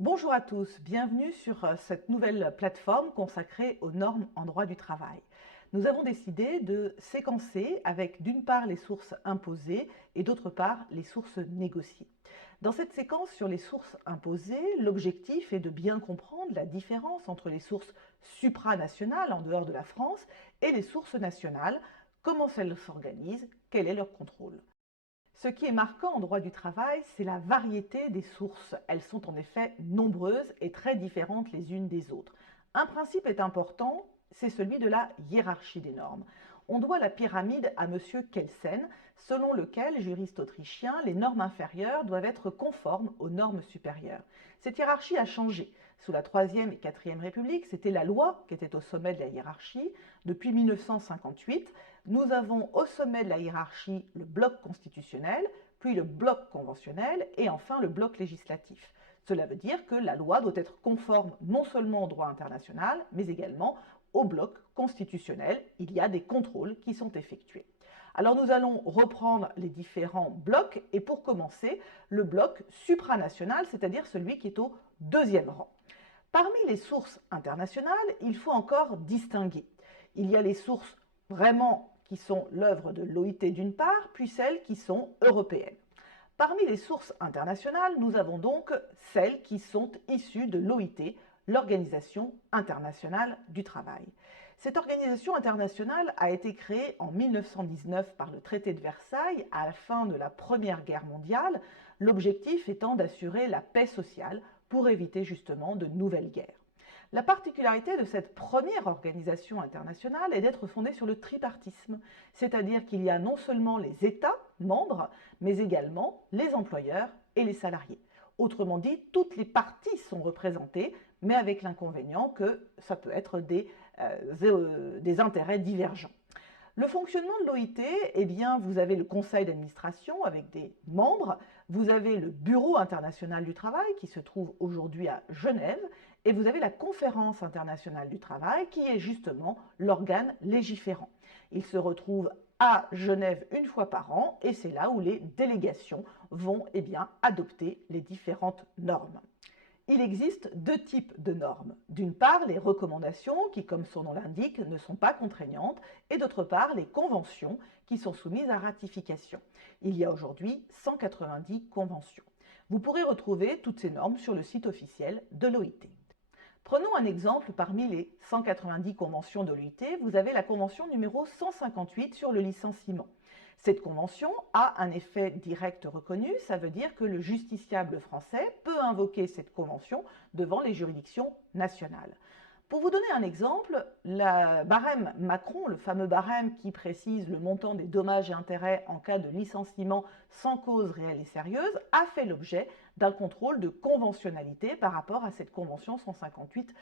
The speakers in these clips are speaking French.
Bonjour à tous, bienvenue sur cette nouvelle plateforme consacrée aux normes en droit du travail. Nous avons décidé de séquencer avec d'une part les sources imposées et d'autre part les sources négociées. Dans cette séquence sur les sources imposées, l'objectif est de bien comprendre la différence entre les sources supranationales en dehors de la France et les sources nationales, comment celles s'organisent, quel est leur contrôle. Ce qui est marquant en droit du travail, c'est la variété des sources. Elles sont en effet nombreuses et très différentes les unes des autres. Un principe est important, c'est celui de la hiérarchie des normes. On doit la pyramide à M. Kelsen, selon lequel, juriste autrichien, les normes inférieures doivent être conformes aux normes supérieures. Cette hiérarchie a changé. Sous la Troisième et Quatrième République, c'était la loi qui était au sommet de la hiérarchie. Depuis 1958, nous avons au sommet de la hiérarchie le bloc constitutionnel, puis le bloc conventionnel et enfin le bloc législatif. Cela veut dire que la loi doit être conforme non seulement au droit international, mais également au bloc constitutionnel. Il y a des contrôles qui sont effectués. Alors nous allons reprendre les différents blocs et pour commencer, le bloc supranational, c'est-à-dire celui qui est au deuxième rang. Parmi les sources internationales, il faut encore distinguer. Il y a les sources vraiment qui sont l'œuvre de l'OIT d'une part, puis celles qui sont européennes. Parmi les sources internationales, nous avons donc celles qui sont issues de l'OIT, l'Organisation internationale du travail. Cette organisation internationale a été créée en 1919 par le traité de Versailles à la fin de la Première Guerre mondiale, l'objectif étant d'assurer la paix sociale pour éviter justement de nouvelles guerres. La particularité de cette première organisation internationale est d'être fondée sur le tripartisme, c'est-à-dire qu'il y a non seulement les États membres, mais également les employeurs et les salariés. Autrement dit, toutes les parties sont représentées, mais avec l'inconvénient que ça peut être des intérêts divergents. Le fonctionnement de l'OIT, eh bien, vous avez le conseil d'administration avec des membres, vous avez le Bureau international du travail qui se trouve aujourd'hui à Genève, et vous avez la Conférence internationale du travail qui est justement l'organe légiférant. Il se retrouve à Genève une fois par an et c'est là où les délégations vont adopter les différentes normes. Il existe deux types de normes. D'une part, les recommandations qui, comme son nom l'indique, ne sont pas contraignantes, et d'autre part, les conventions qui sont soumises à ratification. Il y a aujourd'hui 190 conventions. Vous pourrez retrouver toutes ces normes sur le site officiel de l'OIT. Prenons un exemple parmi les 190 conventions de l'OIT. Vous avez la convention numéro 158 sur le licenciement. Cette convention a un effet direct reconnu, ça veut dire que le justiciable français peut invoquer cette convention devant les juridictions nationales. Pour vous donner un exemple, le barème Macron, le fameux barème qui précise le montant des dommages et intérêts en cas de licenciement sans cause réelle et sérieuse, a fait l'objet d'un contrôle de conventionnalité par rapport à cette convention 158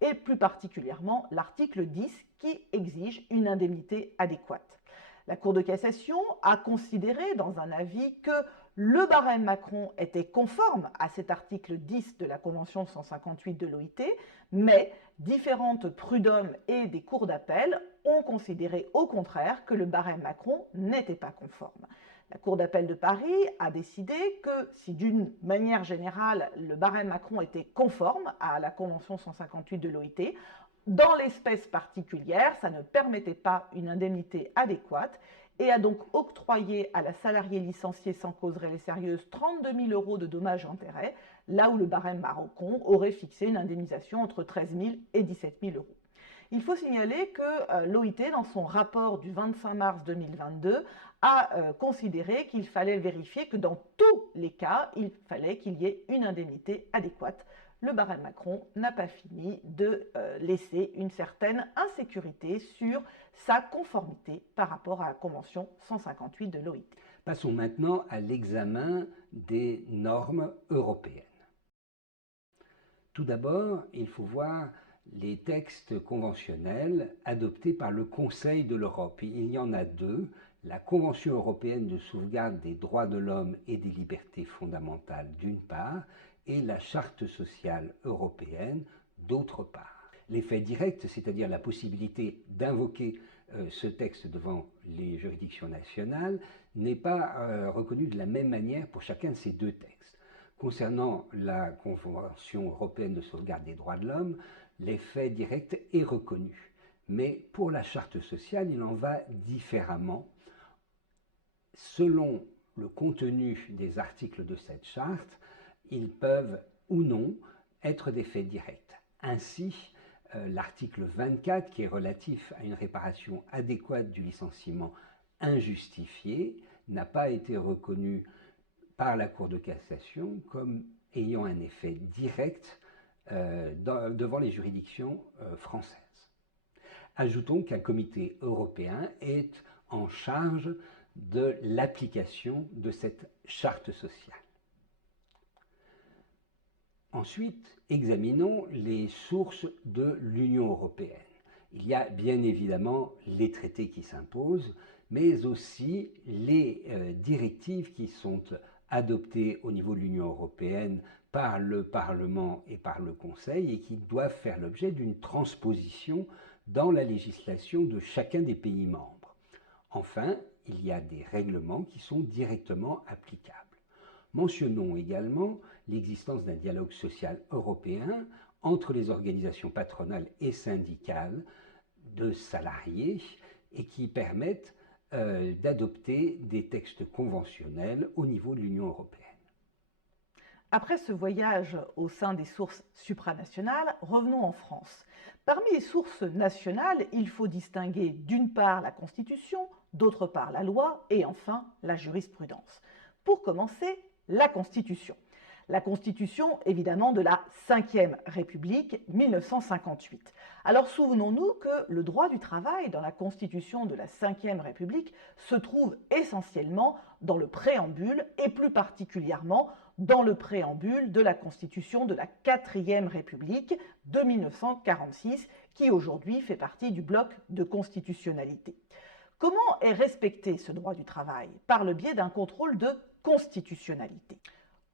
et plus particulièrement l'article 10 qui exige une indemnité adéquate. La Cour de cassation a considéré dans un avis que le barème Macron était conforme à cet article 10 de la Convention 158 de l'OIT, mais différentes prud'hommes et des cours d'appel ont considéré au contraire que le barème Macron n'était pas conforme. La Cour d'appel de Paris a décidé que si d'une manière générale le barème Macron était conforme à la Convention 158 de l'OIT, dans l'espèce particulière, ça ne permettait pas une indemnité adéquate et a donc octroyé à la salariée licenciée sans cause réelle et sérieuse 32 000 € de dommages et intérêts, là où le barème Macron aurait fixé une indemnisation entre 13 000 et 17 000 €. Il faut signaler que l'OIT, dans son rapport du 25 mars 2022, a considéré qu'il fallait vérifier que dans tous les cas, il fallait qu'il y ait une indemnité adéquate. Le barème Macron n'a pas fini de laisser une certaine insécurité sur sa conformité par rapport à la Convention 158 de l'OIT. Passons maintenant à l'examen des normes européennes. Tout d'abord, il faut voir les textes conventionnels adoptés par le Conseil de l'Europe. Il y en a deux, la Convention européenne de sauvegarde des droits de l'homme et des libertés fondamentales d'une part, et la Charte sociale européenne d'autre part. L'effet direct, c'est-à-dire la possibilité d'invoquer ce texte devant les juridictions nationales, n'est pas reconnu de la même manière pour chacun de ces deux textes. Concernant la Convention européenne de sauvegarde des droits de l'homme, l'effet direct est reconnu. Mais pour la charte sociale, il en va différemment. Selon le contenu des articles de cette charte, ils peuvent ou non être d'effet direct. Ainsi, l'article 24, qui est relatif à une réparation adéquate du licenciement injustifié, n'a pas été reconnu par la Cour de cassation comme ayant un effet direct devant les juridictions françaises. Ajoutons qu'un comité européen est en charge de l'application de cette charte sociale. Ensuite, examinons les sources de l'Union européenne. Il y a bien évidemment les traités qui s'imposent, mais aussi les directives qui sont adoptées au niveau de l'Union européenne par le Parlement et par le Conseil et qui doivent faire l'objet d'une transposition dans la législation de chacun des pays membres. Enfin, il y a des règlements qui sont directement applicables. Mentionnons également l'existence d'un dialogue social européen entre les organisations patronales et syndicales de salariés et qui permettent d'adopter des textes conventionnels au niveau de l'Union européenne. Après ce voyage au sein des sources supranationales, revenons en France. Parmi les sources nationales, il faut distinguer d'une part la Constitution, d'autre part la loi et enfin la jurisprudence. Pour commencer, la Constitution. La Constitution, évidemment, de la Ve République, 1958. Alors souvenons-nous que le droit du travail dans la Constitution de la Ve République se trouve essentiellement dans le préambule et plus particulièrement dans le préambule de la Constitution de la IVe République de 1946, qui aujourd'hui fait partie du bloc de constitutionnalité. Comment est respecté ce droit du travail? Par le biais d'un contrôle de constitutionnalité.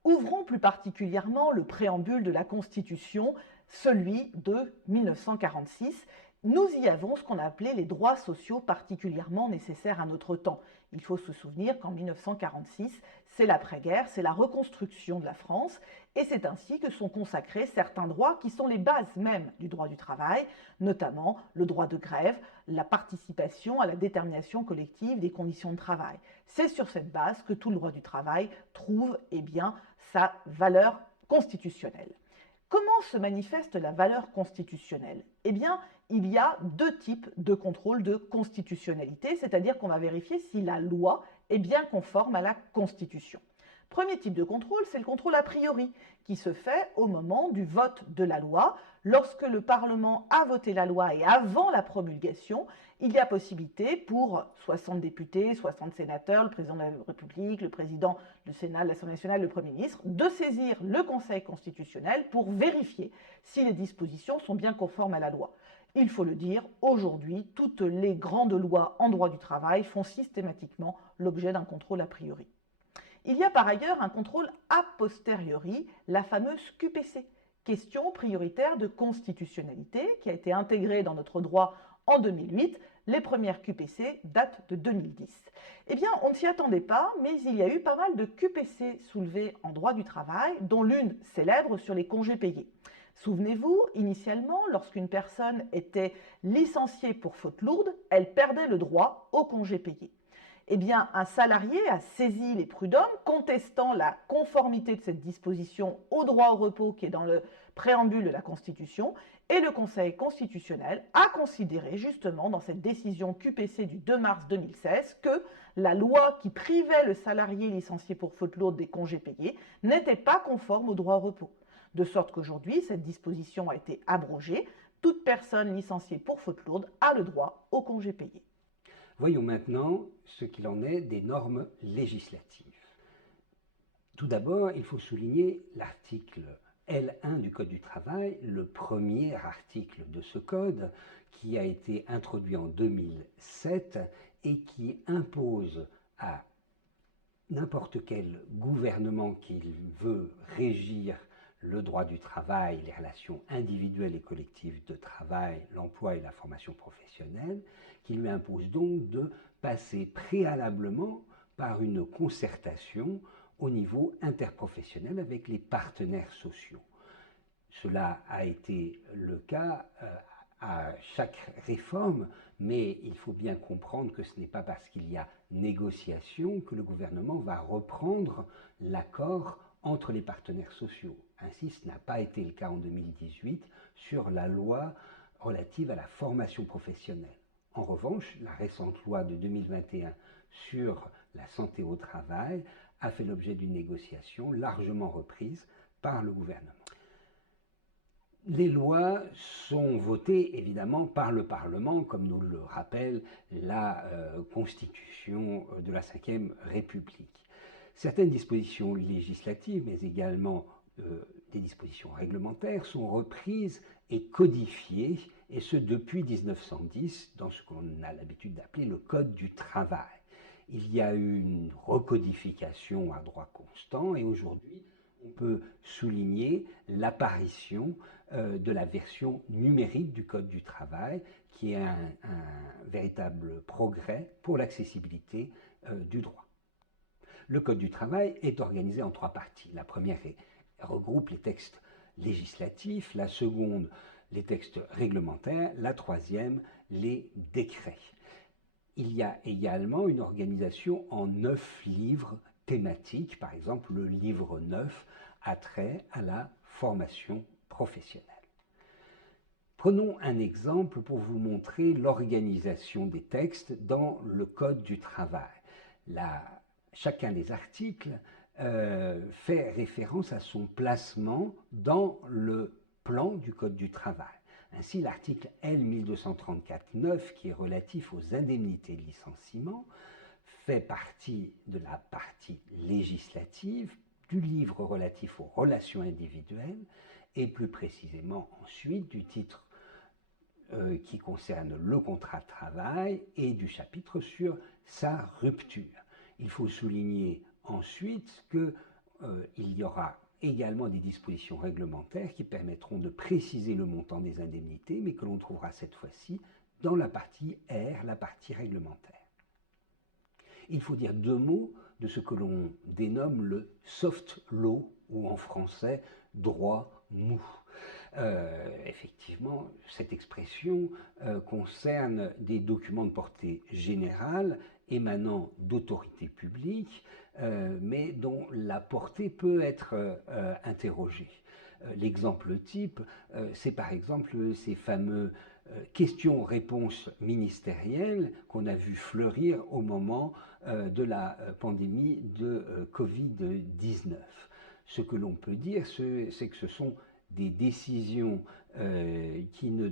Ouvrons plus particulièrement le préambule de la Constitution, celui de 1946. Nous y avons ce qu'on a appelé les droits sociaux particulièrement nécessaires à notre temps. Il faut se souvenir qu'en 1946, c'est l'après-guerre, c'est la reconstruction de la France, et c'est ainsi que sont consacrés certains droits qui sont les bases mêmes du droit du travail, notamment le droit de grève, la participation à la détermination collective des conditions de travail. C'est sur cette base que tout le droit du travail trouve sa valeur constitutionnelle. Comment se manifeste la valeur constitutionnelle? Eh bien, il y a deux types de contrôle de constitutionnalité, c'est-à-dire qu'on va vérifier si la loi est bien conforme à la Constitution. Premier type de contrôle, c'est le contrôle a priori, qui se fait au moment du vote de la loi. Lorsque le Parlement a voté la loi et avant la promulgation, il y a possibilité pour 60 députés, 60 sénateurs, le président de la République, le président du Sénat, de l'Assemblée nationale, le Premier ministre, de saisir le Conseil constitutionnel pour vérifier si les dispositions sont bien conformes à la loi. Il faut le dire, aujourd'hui, toutes les grandes lois en droit du travail font systématiquement l'objet d'un contrôle a priori. Il y a par ailleurs un contrôle a posteriori, la fameuse QPC, question prioritaire de constitutionnalité, qui a été intégrée dans notre droit en 2008. Les premières QPC datent de 2010. Eh bien, on ne s'y attendait pas, mais il y a eu pas mal de QPC soulevées en droit du travail, dont l'une célèbre sur les congés payés. Souvenez-vous, initialement, lorsqu'une personne était licenciée pour faute lourde, elle perdait le droit au congé payé. Eh bien, un salarié a saisi les prud'hommes contestant la conformité de cette disposition au droit au repos qui est dans le préambule de la Constitution, et le Conseil constitutionnel a considéré justement dans cette décision QPC du 2 mars 2016 que la loi qui privait le salarié licencié pour faute lourde des congés payés n'était pas conforme au droit au repos. De sorte qu'aujourd'hui, cette disposition a été abrogée. Toute personne licenciée pour faute lourde a le droit au congé payé. Voyons maintenant ce qu'il en est des normes législatives. Tout d'abord, il faut souligner l'article L1 du Code du travail, le premier article de ce code qui a été introduit en 2007 et qui impose à n'importe quel gouvernement qui veut régir le droit du travail, les relations individuelles et collectives de travail, l'emploi et la formation professionnelle, qui lui impose donc de passer préalablement par une concertation au niveau interprofessionnel avec les partenaires sociaux. Cela a été le cas à chaque réforme, mais il faut bien comprendre que ce n'est pas parce qu'il y a négociation que le gouvernement va reprendre l'accord entre les partenaires sociaux. Ainsi, ce n'a pas été le cas en 2018 sur la loi relative à la formation professionnelle. En revanche, la récente loi de 2021 sur la santé au travail a fait l'objet d'une négociation largement reprise par le gouvernement. Les lois sont votées évidemment par le Parlement, comme nous le rappelle la Constitution de la Ve République. Certaines dispositions législatives, mais également des dispositions réglementaires, sont reprises et codifiées, et ce depuis 1910, dans ce qu'on a l'habitude d'appeler le Code du travail. Il y a eu une recodification à droit constant, et aujourd'hui, on peut souligner l'apparition de la version numérique du Code du travail, qui est un véritable progrès pour l'accessibilité du droit. Le Code du travail est organisé en 3 parties. La première regroupe les textes législatifs, la seconde les textes réglementaires, la troisième les décrets. Il y a également une organisation en 9 livres thématiques, par exemple le livre 9 a trait à la formation professionnelle. Prenons un exemple pour vous montrer l'organisation des textes dans le Code du travail. Chacun des articles fait référence à son placement dans le plan du Code du travail. Ainsi, l'article L 1234-9, qui est relatif aux indemnités de licenciement, fait partie de la partie législative du livre relatif aux relations individuelles et plus précisément ensuite du titre qui concerne le contrat de travail et du chapitre sur sa rupture. Il faut souligner ensuite qu'il y aura également des dispositions réglementaires qui permettront de préciser le montant des indemnités, mais que l'on trouvera cette fois-ci dans la partie R, la partie réglementaire. Il faut dire 2 mots de ce que l'on dénomme le soft law, ou en français, droit mou. Effectivement, cette expression concerne des documents de portée générale émanant d'autorités publiques, mais dont la portée peut être interrogée. L'exemple type, c'est par exemple ces fameux questions-réponses ministérielles qu'on a vu fleurir au moment de la pandémie de Covid-19. Ce que l'on peut dire, c'est que ce sont des décisions qui ne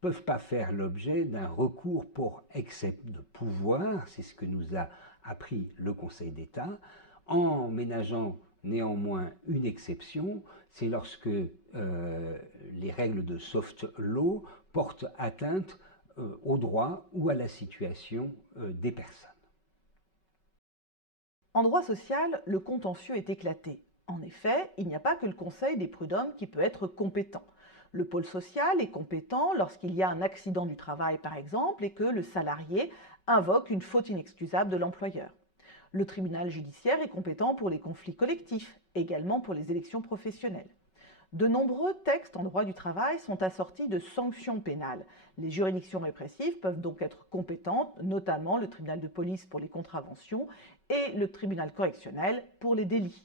peuvent pas faire l'objet d'un recours pour excès de pouvoir, c'est ce que nous a appris le Conseil d'État, en ménageant néanmoins une exception, c'est lorsque les règles de soft law portent atteinte au droit ou à la situation des personnes. En droit social, le contentieux est éclaté. En effet, il n'y a pas que le Conseil des prud'hommes qui peut être compétent. Le pôle social est compétent lorsqu'il y a un accident du travail, par exemple, et que le salarié invoque une faute inexcusable de l'employeur. Le tribunal judiciaire est compétent pour les conflits collectifs, également pour les élections professionnelles. De nombreux textes en droit du travail sont assortis de sanctions pénales. Les juridictions répressives peuvent donc être compétentes, notamment le tribunal de police pour les contraventions et le tribunal correctionnel pour les délits.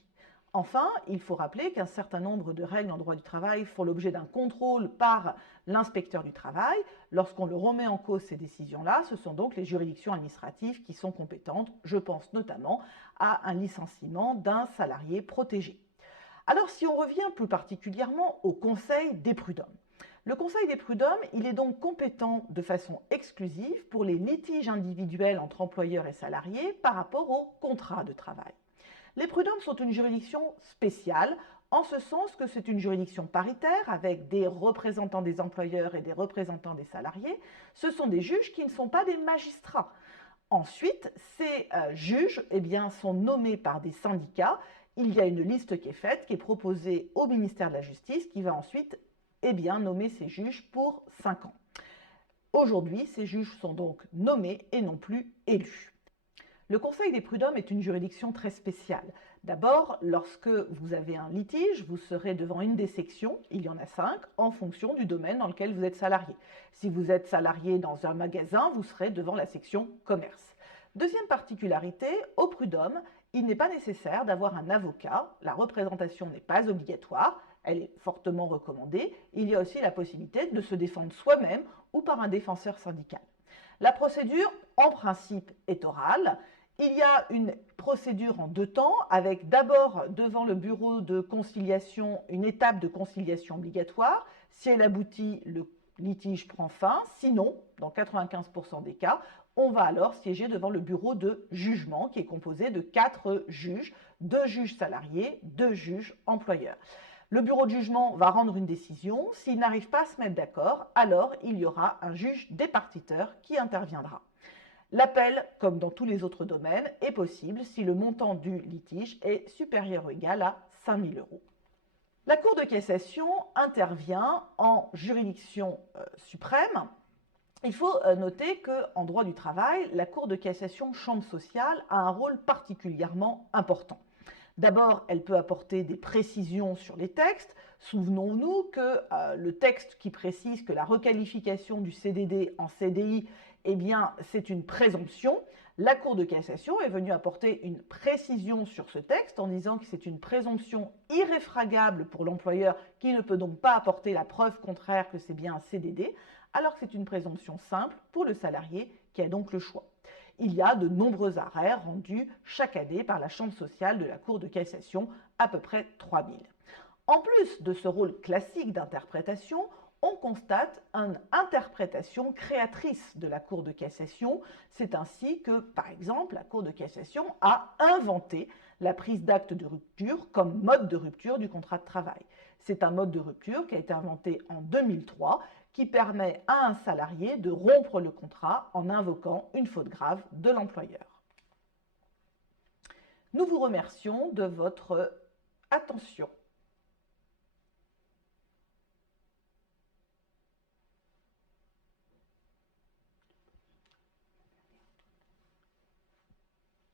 Enfin, il faut rappeler qu'un certain nombre de règles en droit du travail font l'objet d'un contrôle par l'inspecteur du travail. Lorsqu'on le remet en cause ces décisions-là, ce sont donc les juridictions administratives qui sont compétentes. Je pense notamment à un licenciement d'un salarié protégé. Alors si on revient plus particulièrement au Conseil des prud'hommes. Le Conseil des prud'hommes, il est donc compétent de façon exclusive pour les litiges individuels entre employeurs et salariés par rapport au contrat de travail. Les prud'hommes sont une juridiction spéciale, en ce sens que c'est une juridiction paritaire avec des représentants des employeurs et des représentants des salariés. Ce sont des juges qui ne sont pas des magistrats. Ensuite, ces juges sont nommés par des syndicats. Il y a une liste qui est faite, qui est proposée au ministère de la Justice, qui va ensuite nommer ces juges pour 5 ans. Aujourd'hui, ces juges sont donc nommés et non plus élus. Le Conseil des prud'hommes est une juridiction très spéciale. D'abord, lorsque vous avez un litige, vous serez devant une des sections, il y en a 5, en fonction du domaine dans lequel vous êtes salarié. Si vous êtes salarié dans un magasin, vous serez devant la section commerce. Deuxième particularité, au prud'homme, il n'est pas nécessaire d'avoir un avocat, la représentation n'est pas obligatoire, elle est fortement recommandée. Il y a aussi la possibilité de se défendre soi-même ou par un défenseur syndical. La procédure, en principe, est orale. Il y a une procédure en 2 temps, avec d'abord devant le bureau de conciliation une étape de conciliation obligatoire. Si elle aboutit, le litige prend fin. Sinon, dans 95% des cas, on va alors siéger devant le bureau de jugement qui est composé de 4 juges, 2 juges salariés, 2 juges employeurs. Le bureau de jugement va rendre une décision. S'il n'arrive pas à se mettre d'accord, alors il y aura un juge départiteur qui interviendra. L'appel, comme dans tous les autres domaines, est possible si le montant du litige est supérieur ou égal à 5 000 €. La Cour de cassation intervient en juridiction suprême. Il faut noter qu'en droit du travail, la Cour de cassation chambre sociale a un rôle particulièrement important. D'abord, elle peut apporter des précisions sur les textes. Souvenons-nous que le texte qui précise que la requalification du CDD en CDI, eh bien, c'est une présomption. La Cour de cassation est venue apporter une précision sur ce texte en disant que c'est une présomption irréfragable pour l'employeur qui ne peut donc pas apporter la preuve contraire que c'est bien un CDD, alors que c'est une présomption simple pour le salarié qui a donc le choix. Il y a de nombreux arrêts rendus chaque année par la Chambre sociale de la Cour de cassation, à peu près 3000. En plus de ce rôle classique d'interprétation, on constate une interprétation créatrice de la Cour de cassation. C'est ainsi que, par exemple, la Cour de cassation a inventé la prise d'acte de rupture comme mode de rupture du contrat de travail. C'est un mode de rupture qui a été inventé en 2003 qui permet à un salarié de rompre le contrat en invoquant une faute grave de l'employeur. Nous vous remercions de votre attention.